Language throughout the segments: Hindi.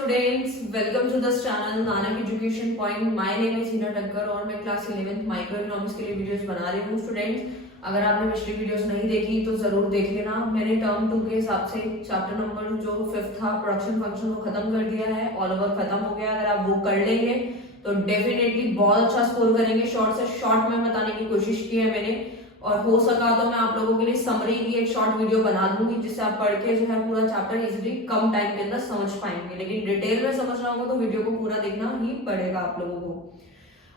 Students, welcome to this channel Nanak Education Point. My name is Hina Takkar और मैं क्लास 11th माइक्रो इकोनॉमिक्स के लिए वीडियोस बना रही हूँ। स्टूडेंट्स, अगर आपने पिछली वीडियोस नहीं देखी तो जरूर देख लेना। मैंने टर्म 2 के हिसाब से चैप्टर नंबर जो 5th था प्रोडक्शन फंक्शन को खत्म कर दिया है, ऑल ओवर खत्म हो गया। अगर आप वो कर लेंगे तो डेफिनेटली बहुत अच्छा स्कोर करेंगे। शॉर्ट से शॉर्ट में बताने की कोशिश की है मैंने, और हो सका तो मैं आप लोगों के लिए समरी की एक शॉर्ट वीडियो बना दूंगी जिससे आप पढ़ के जो है पूरा चैप्टर इजीली कम टाइम के अंदर समझ पाएंगे। लेकिन डिटेल में समझना होगा तो वीडियो को पूरा देखना ही पड़ेगा आप लोगों को।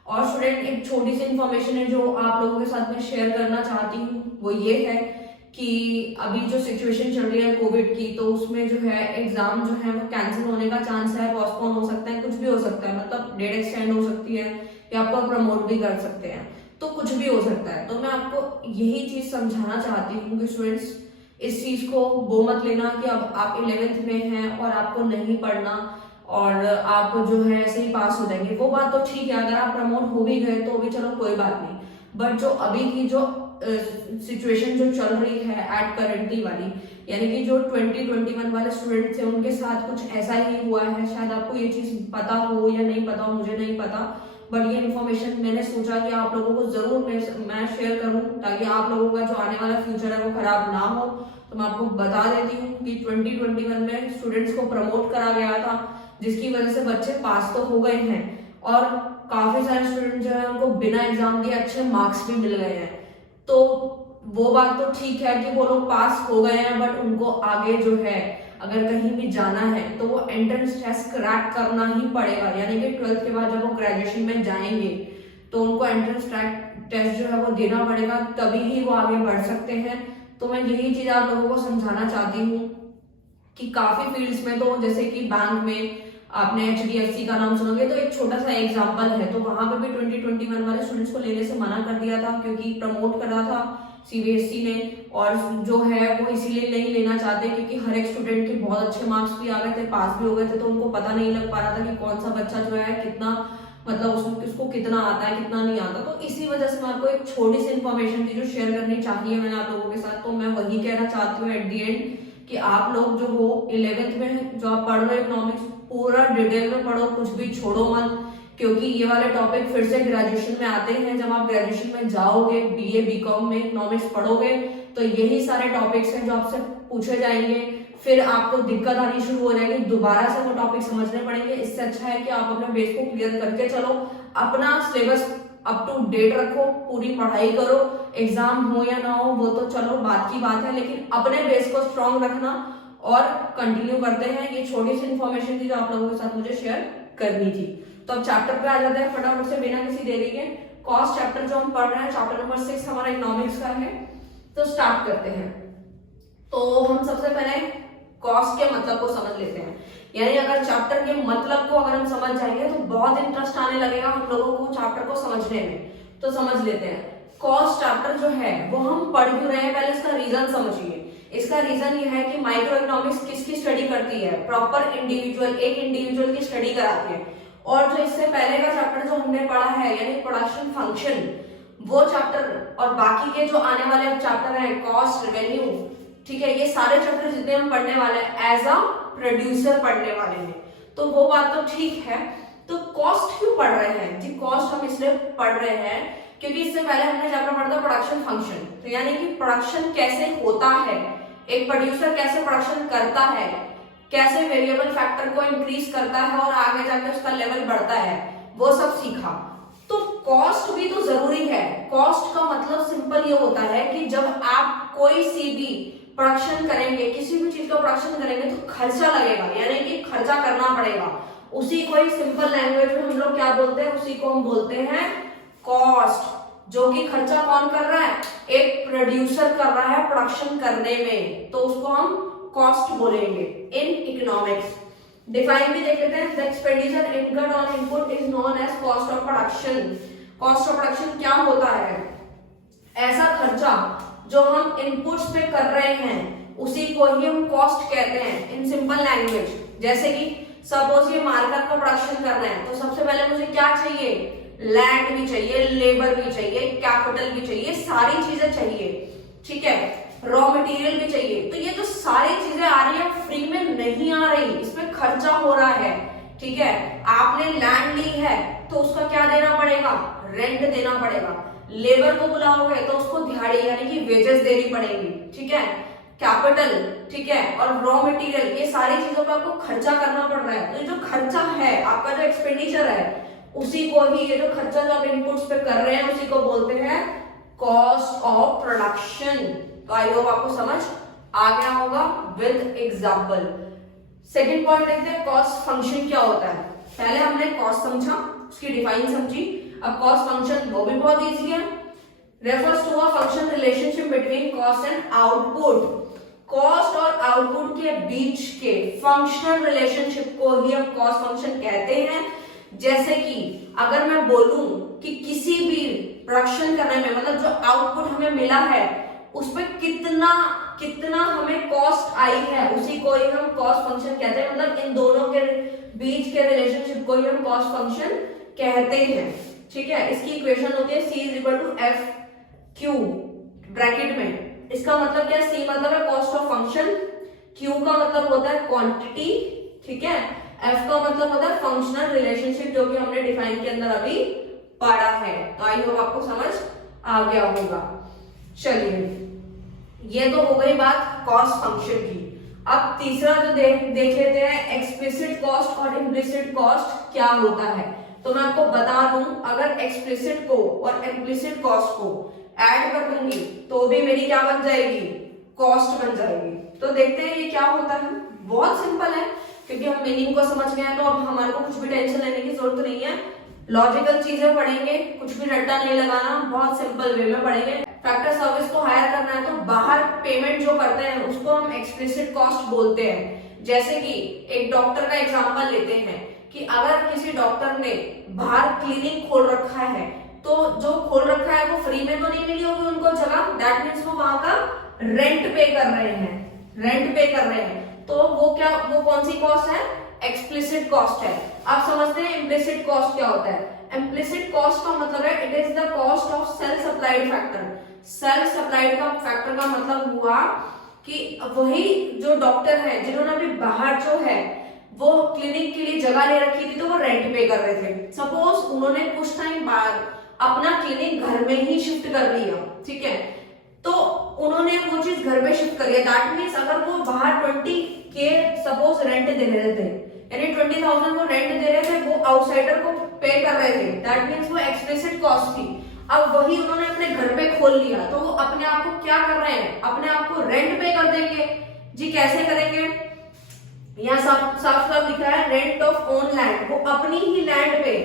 और स्टूडेंट, एक छोटी सी इंफॉर्मेशन है जो आप लोगों के साथ में शेयर करना चाहती हूँ, वो ये है कि अभी जो सिचुएशन चल रही है कोविड की, तो उसमें जो है एग्जाम जो है वो कैंसिल होने का चांस है, पोस्टपोन हो सकता है, कुछ भी हो सकता है। मतलब डेट एक्सटेंड हो सकती है या आपको प्रमोट भी कर सकते हैं, तो कुछ भी हो सकता है। तो मैं आपको यही चीज समझाना चाहती हूँ कि स्टूडेंट्स इस चीज को वो मत लेना कि अब आप 11th में हैं और आपको नहीं पढ़ना और आप जो है ऐसे ही पास हो जाएंगे। वो बात तो ठीक है, अगर आप प्रमोट हो भी गए तो भी चलो कोई बात नहीं, बट जो अभी की जो सिचुएशन जो चल रही है एट करेंटली वाली, यानी कि जो 2021 वाले स्टूडेंट्स हैं उनके साथ कुछ ऐसा ही हुआ है। शायद आपको ये चीज पता हो या नहीं पता हो, मुझे नहीं पता, बट ये इन्फॉर्मेशन मैंने सोचा कि आप लोगों को जरूर मैं शेयर करूं ताकि आप लोगों का जो आने वाला फ्यूचर है वो खराब ना हो। तो मैं आपको बता देती हूँ कि 2021 में स्टूडेंट्स को प्रमोट करा गया था, जिसकी वजह से बच्चे पास तो हो गए हैं और काफी सारे स्टूडेंट जो है उनको बिना एग्जाम दिए अच्छे मार्क्स भी मिल गए हैं। तो वो बात तो ठीक है कि वो लोग पास हो गए हैं, बट उनको आगे जो है अगर कहीं भी जाना है तो वो एंट्रेंस टेस्ट क्रैक करना ही पड़ेगा। यानी कि 12th के बाद जब वो ग्रेजुएशन में जाएंगे तो उनको एंट्रेंस टेस्ट जो है वो देना पड़ेगा, तभी ही वो आगे बढ़ सकते हैं। तो मैं यही चीज आप लोगों को समझाना चाहती हूँ कि काफी फील्ड्स में, तो जैसे कि बैंक में आपने HDFC का नाम सुनोगे तो एक छोटा सा एग्जाम्पल है, तो वहां पे भी 2021 वाले स्टूडेंट्स को लेने से मना कर दिया था क्योंकि प्रमोट कर रहा था CBSE ने, और जो है वो इसीलिए नहीं लेना चाहते क्योंकि हर एक स्टूडेंट के बहुत अच्छे मार्क्स भी आ गए थे, पास भी हो गए थे, तो उनको पता नहीं लग पा रहा था कि कौन सा बच्चा जो है कितना, मतलब उसको कितना आता है कितना नहीं आता। तो इसी वजह से मैं आपको एक छोटी सी इन्फॉर्मेशन थी जो शेयर करनी चाहिए मैंने आप लोगों के साथ। तो मैं वही कहना चाहती हूँ एट दी एंड कि आप लोग जो हो 11th में जो आप पढ़ रहे हो इकोनॉमिक्स, पूरा डिटेल में पढ़ो, कुछ भी छोड़ो मत, क्योंकि ये वाले टॉपिक फिर से ग्रेजुएशन में आते हैं। जब आप ग्रेजुएशन में जाओगे, BA BCom में इकोनॉमिक्स पढ़ोगे तो यही सारे टॉपिक्स हैं जो आपसे पूछे जाएंगे, फिर आपको दिक्कत आनी शुरू हो जाएगी, दोबारा से वो टॉपिक समझने पड़ेंगे। इससे अच्छा है कि आप अपने बेस को क्लियर करके चलो, अपना सिलेबस अप टू डेट रखो, पूरी पढ़ाई करो, एग्जाम हो या ना हो वो तो चलो बात की बात है, लेकिन अपने बेस को स्ट्रॉन्ग रखना और कंटिन्यू करते हैं। ये छोटी सी इन्फॉर्मेशन थी जो आप लोगों के साथ मुझे शेयर करनी थी। तो अब चैप्टर पे आ जाते हैं फटाफट से बिना किसी देरी के। कॉस्ट चैप्टर जो हम पढ़ रहे हैं, चैप्टर नंबर 6 हमारा इकोनॉमिक्स का है, तो स्टार्ट करते हैं। तो हम सबसे पहले कॉस्ट के मतलब को समझ लेते हैं। यानी अगर चैप्टर के मतलब को अगर हम समझ जाएंगे तो बहुत इंटरेस्ट आने लगेगा हम लोगों को चैप्टर को समझने में। तो समझ लेते हैं कॉस्ट चैप्टर जो है वो हम पढ़ क्यों रहे हैं, पहले इसका रीजन समझिए। इसका रीजन ये है कि माइक्रो इकोनॉमिक्स किसकी स्टडी करती है, प्रॉपर इंडिविजुअल, एक इंडिविजुअल की स्टडी कराती है। और जो इससे पहले का चैप्टर जो हमने पढ़ा है यानी प्रोडक्शन फंक्शन, वो चैप्टर और बाकी के जो आने वाले चैप्टर हैं कॉस्ट, रेवेन्यू, ठीक है, ये सारे चैप्टर जितने हम पढ़ने वाले हैं एज अ प्रोड्यूसर पढ़ने वाले हैं। तो वो बात तो ठीक है। तो कॉस्ट क्यों पढ़ रहे हैं जी? कॉस्ट हम इसलिए पढ़ रहे हैं क्योंकि इससे पहले हमने चैप्टर पढ़ा था प्रोडक्शन फंक्शन, तो यानी कि प्रोडक्शन कैसे होता है, एक प्रोड्यूसर कैसे प्रोडक्शन करता है, कैसे वेरिएबल फैक्टर को इंक्रीज करता है और आगे जाकर उसका लेवल बढ़ता है, वो सब सीखा। तो कॉस्ट भी तो जरूरी है। कॉस्ट का मतलब सिंपल ये होता है कि जब आप कोई सी भी प्रोडक्शन करेंगे, किसी भी चीज का प्रोडक्शन करेंगे तो खर्चा लगेगा, यानी कि खर्चा करना पड़ेगा। उसी को ही सिंपल लैंग्वेज में हम लोग क्या बोलते हैं, उसी को हम बोलते हैं कॉस्ट। जो कि खर्चा कौन कर रहा है, एक प्रोड्यूसर कर रहा है प्रोडक्शन करने में, तो उसको हम कॉस्ट बोलेंगे इन इकोनॉमिक्स। डिफाइन भी देख लेते हैं। The expenditure incurred on input is known as cost of production. Cost of production क्या होता है, ऐसा खर्चा जो हम इनपुट्स पे कर रहे हैं उसी को ही हम कॉस्ट कहते हैं इन सिंपल लैंग्वेज। जैसे कि सपोज ये मार्कर का प्रोडक्शन करना है तो सबसे पहले मुझे क्या चाहिए, लैंड भी चाहिए, लेबर भी चाहिए, कैपिटल भी चाहिए, सारी चीजें चाहिए, ठीक है। रॉ मटेरियल भी चाहिए। तो ये जो सारी चीजें आ रही है फ्री में नहीं आ रही, इसमें खर्चा हो रहा है। ठीक है, आपने लैंड ली है तो उसका क्या देना पड़ेगा, रेंट देना पड़ेगा। लेबर को बुलाओगे तो उसको दिहाड़ी यानी कि वेजेस देनी पड़ेगी। ठीक है, कैपिटल, ठीक है, और रॉ मटेरियल, ये सारी चीजों पे आपको खर्चा करना पड़ रहा है। तो ये जो खर्चा है आपका, जो एक्सपेंडिचर है, उसी को ही, ये जो खर्चा जो आप इनपुट्स पे कर रहे हैं उसी को बोलते हैं कॉस्ट ऑफ प्रोडक्शन। तो आई होप आपको समझ आ गया होगा विद एग्जांपल। सेकंड पॉइंट देखते हैं, कॉस्ट फंक्शन क्या होता है। पहले हमने कॉस्ट समझा, उसकी डिफाइन समझी। अब कॉस्ट फंक्शन वो भी बहुत इजी है, refers to a function relationship between cost and output. Cost और आउटपुट के बीच के फंक्शनल रिलेशनशिप को ही हम कॉस्ट फंक्शन कहते हैं। जैसे कि अगर मैं बोलूं कि किसी भी प्रोडक्शन करने में, मतलब जो आउटपुट हमें मिला है उस पर कितना हमें कॉस्ट आई है, उसी को ही हम कॉस्ट फंक्शन कहते हैं। मतलब इन दोनों के बीच के रिलेशनशिप को ही हम कॉस्ट फंक्शन कहते हैं। ठीक है, इसकी इक्वेशन होती है C = FQ ब्रैकेट में। इसका मतलब क्या है, C मतलब है कॉस्ट ऑफ फंक्शन, Q का मतलब होता है क्वांटिटी, ठीक है, F का मतलब होता है फंक्शनल रिलेशनशिप, जो कि हमने डिफाइन के अंदर अभी पढ़ा है। तो आई होप आपको समझ आ गया होगा। चलिए, ये तो हो गई बात कॉस्ट फंक्शन की। अब तीसरा जो देख लेते हैं, एक्सप्लिसिट कॉस्ट और इम्प्लिसिट कॉस्ट क्या होता है। तो मैं आपको बता दूं, अगर एक्सप्लिसिट को और इम्प्लिसिट कॉस्ट को ऐड कर दूंगी तो भी मेरी क्या बन जाएगी, कॉस्ट बन जाएगी। तो देखते हैं ये क्या होता है। बहुत सिंपल है, क्योंकि हम मीनिंग को समझ गए हैं तो अब हमारे को कुछ भी टेंशन लेने की जरूरत नहीं है। लॉजिकल चीजें पढ़ेंगे, कुछ भी रट्टा नहीं लगाना, बहुत सिंपल वे में पढ़ेंगे। फैक्टर सर्विस को हायर करना है तो बाहर पेमेंट जो करते हैं उसको हम एक्सप्लिसिट कॉस्ट बोलते हैं। जैसे कि एक डॉक्टर का एग्जांपल लेते हैं कि अगर किसी डॉक्टर ने बाहर क्लिनिक खोल रखा है तो जो खोल रखा है वो फ्री में तो नहीं मिली होगी उनको जगह, दैट मीन्स वो वहां का रेंट पे कर रहे हैं। तो वो कौन सी कॉस्ट है, एक्सप्लिसिट कॉस्ट है। आप समझते हैं इम्प्लिसिट कॉस्ट क्या होता है। इम्प्लिसिट कॉस्ट का मतलब है it is the cost of self supplied factor. Self supplied का फैक्टर का मतलब हुआ कि वही जो डॉक्टर है जिन्होंने अभी बाहर जो है वो क्लिनिक के लिए जगह ले रखी थी तो वो रेंट पे कर रहे थे। सपोज उन्होंने कुछ टाइम बाद अपना क्लिनिक घर में ही शिफ्ट कर लिया, ठीक है, तो उन्होंने वो चीज घर में शिफ्ट कर लिया। दैट मीन्स अगर वो बाहर 20K सपोज रेंट दे रहे थे, यानी 20,000 वो रेंट दे रहे थे, वो आउटसाइडर को पे कर रहे थे, दैट मीन्स वो एक्सप्लिसिट कॉस्ट थी। अब वही उन्होंने अपने घर पे खोल लिया तो वो अपने आप को क्या कर रहे हैं, अपने आप को रेंट पे कर देंगे। जी कैसे करेंगे, यहाँ साफ साफ लिखा है रेंट ऑफ ओन लैंड, वो अपनी ही लैंड पे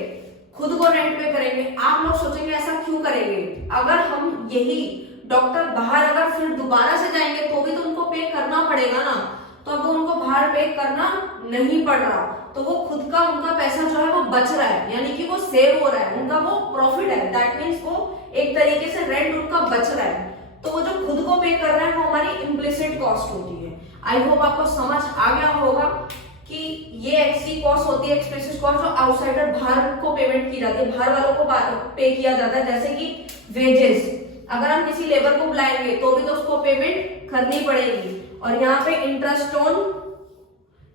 खुद को रेंट पे करेंगे। आप लोग सोचेंगे ऐसा क्यों करेंगे, अगर हम यही डॉक्टर बाहर अगर फिर दोबारा से जाएंगे तो भी तो उनको पे करना पड़ेगा ना, तो अब उनको बाहर पे करना नहीं पड़ रहा, तो वो खुद का उनका पैसा जो है वो बच रहा है, यानी कि वो सेव हो रहा है, उनका वो प्रॉफिट है। दैट मीन्स वो एक तरीके से रेंट उनका बच रहा है। तो वो जो खुद को पे कर रहा है वो हमारी इम्प्लिसिट कॉस्ट होती है। आई होप आपको समझ आ गया होगा कि ये ऐसी कॉस्ट होती है एक्सप्लिसिट कॉस्ट जो आउटसाइडर बाहर को पेमेंट की जाती है, बाहर वालों को पे किया जाता है। जैसे कि वेजेस, अगर हम किसी लेबर को बुलाएंगे तो भी तो उसको पेमेंट करनी पड़ेगी। और यहाँ पे इंटरेस्ट ऑन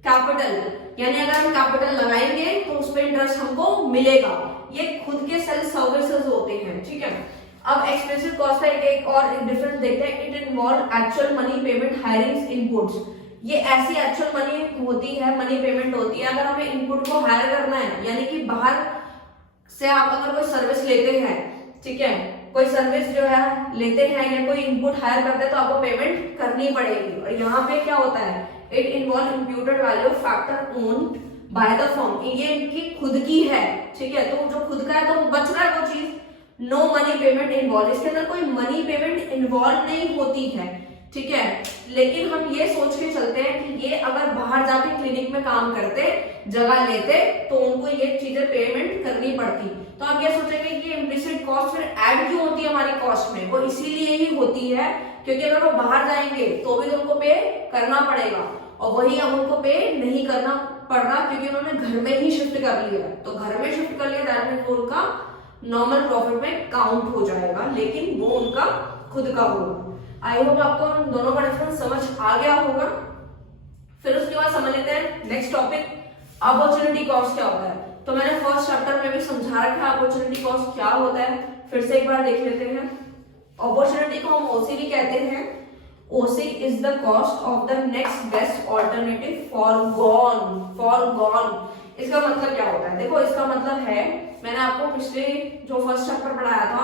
कैपिटल, यानी अगर हम कैपिटल लगाएंगे तो उस पर इंटरेस्ट हमको मिलेगा। ये खुद के सेल्फ सर्विसेज होते हैं, ठीक है। अब एक्सप्लिसिट कॉस्ट का एक और डिफरेंस देखते हैं। It involve actual money payment hiring inputs. ये ऐसी एक्चुअल मनी होती है, मनी पेमेंट होती है अगर हमें इनपुट को हायर करना है, यानी कि बाहर से आप अगर कोई सर्विस लेते हैं, ठीक है, कोई सर्विस जो है लेते हैं या कोई इनपुट हायर करते हैं तो आपको पेमेंट करनी पड़ेगी। और यहाँ पे क्या होता है, it involve imputed value factor owned by the firm, ये इनकी खुद की है, ठीक है, तो जो खुद का है तो बच रहा है वो चीज। नो मनी पेमेंट इन्वॉल्व, इसके अंदर कोई मनी पेमेंट इन्वॉल्व नहीं होती है, ठीक है। लेकिन हम ये सोच के चलते हैं कि ये अगर बाहर जाके क्लिनिक में काम करते, जगह लेते, तो उनको ये चीजें पेमेंट करनी पड़ती। तो आप ये सोचेंगे कि इम्प्लिसिट कॉस्ट फिर ऐड क्यों होती है हमारी कॉस्ट में, वो इसीलिए ही होती है क्योंकि अगर वो बाहर जाएंगे तो भी तो उनको पे करना पड़ेगा, और वही अब उनको पे नहीं करना पड़ रहा क्योंकि उन्होंने घर में ही शिफ्ट कर लिया। तो घर में शिफ्ट कर लिया दैट मींस वो उनका नॉर्मल प्रॉफिट में काउंट हो जाएगा, लेकिन वो उनका खुद का होगा। आई होप आपको उन दोनों का डिफरेंस समझ आ गया होगा। फिर उसके बाद समझ लेते हैं नेक्स्ट टॉपिक, अपॉर्चुनिटी कॉस्ट क्या होता है। तो मैंने फर्स्ट चैप्टर में भी समझा रखा है अपॉर्चुनिटी कॉस्ट क्या होता है, फिर से एक बार देख लेते हैं। अपॉर्चुनिटी को हम ओसी भी कहते हैं। ओसी is the cost of the next best alternative for gone. इसका मतलब क्या होता है, देखो इसका मतलब है, मैंने आपको पिछले जो फर्स्ट चैप्टर पढ़ाया था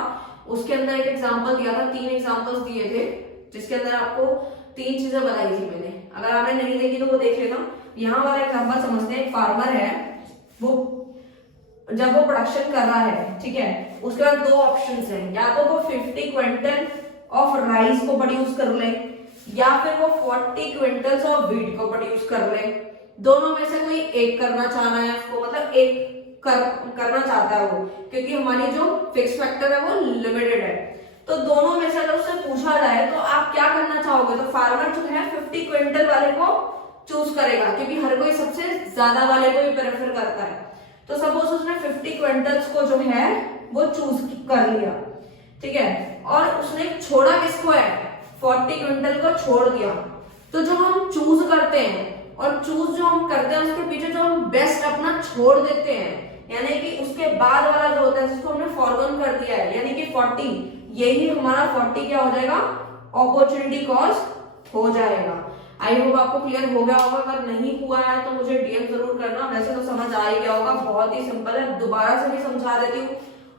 उसके अंदर एक एग्जांपल दिया था, 3 एग्जांपल्स दिए थे जिसके अंदर आपको 3 चीजें बताई थी मैंने। अगर आपने नहीं देखी तो वो देख लेना। यहाँ वाला एग्जांपल समझते हैं, एक फार्मर है, वो जब वो प्रोडक्शन कर रहा है, ठीक है, उसके बाद 2 ऑप्शंस हैं, या तो वो 50 क्विंटल ऑफ राइस को प्रोड्यूस कर ले या फिर वो 40 क्विंटल्स ऑफ व्हीट को प्रोड्यूस कर ले। दोनों में से कोई एक करना चाहना है उसको, मतलब एक करना चाहता है वो, क्योंकि हमारी जो फिक्स फैक्टर है वो लिमिटेड है। तो दोनों में से अगर उससे पूछा जाए तो आप क्या करना चाहोगे, तो फार्मर जो है 50 क्विंटल वाले को चूज करेगा, क्योंकि हर कोई सबसे ज्यादा वाले को भी प्रेफर करता है। तो सपोज उसने 50 क्विंटल्स को जो है वो चूज कर लिया, ठीक है, और उसने छोड़ा किसको है, 40 क्विंटल को छोड़ दिया। तो जो हम चूज करते हैं और चूज जो हम करते हैं उसके पीछे जो हम बेस्ट अपना छोड़ देते हैं, यानी कि उसके बाद वाला जो होता है जिसको हमने फॉरगॉन कर दिया है, यानी कि 40, यही हमारा 40 क्या हो जाएगा, अपॉर्चुनिटी कॉस्ट हो जाएगा। आई होप आपको क्लियर हो गया होगा। अगर नहीं हुआ है तो मुझे डीएम जरूर करना। वैसे तो समझ आ ही गया होगा, बहुत ही सिंपल है, दोबारा से भी समझा देती हूँ।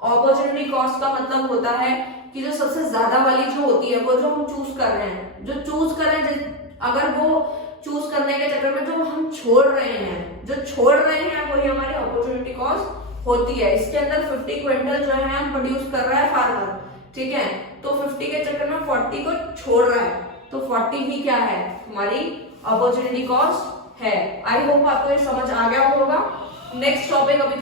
अपॉर्चुनिटी कॉस्ट का मतलब होता है कि जो सबसे ज्यादा वाली जो होती है वो जो हम चूज कर रहे हैं, जो चूज कर रहे हैं, अगर वो चूज करने के चक्कर में जो हम छोड़ रहे हैं वही हमारी अपॉर्चुनिटी कॉस्ट होती है। इसके अंदर 50 क्विंटल जो है हम प्रोड्यूस कर रहा है फार्मर, ठीक है, तो 50 के चक्कर में 40 को छोड़ रहा है, तो 40 ही क्या है, हमारी अपॉर्चुनिटी कॉस्ट है। आई होप आपको ये समझ आ गया होगा। नेक्स्ट टॉपिक अभी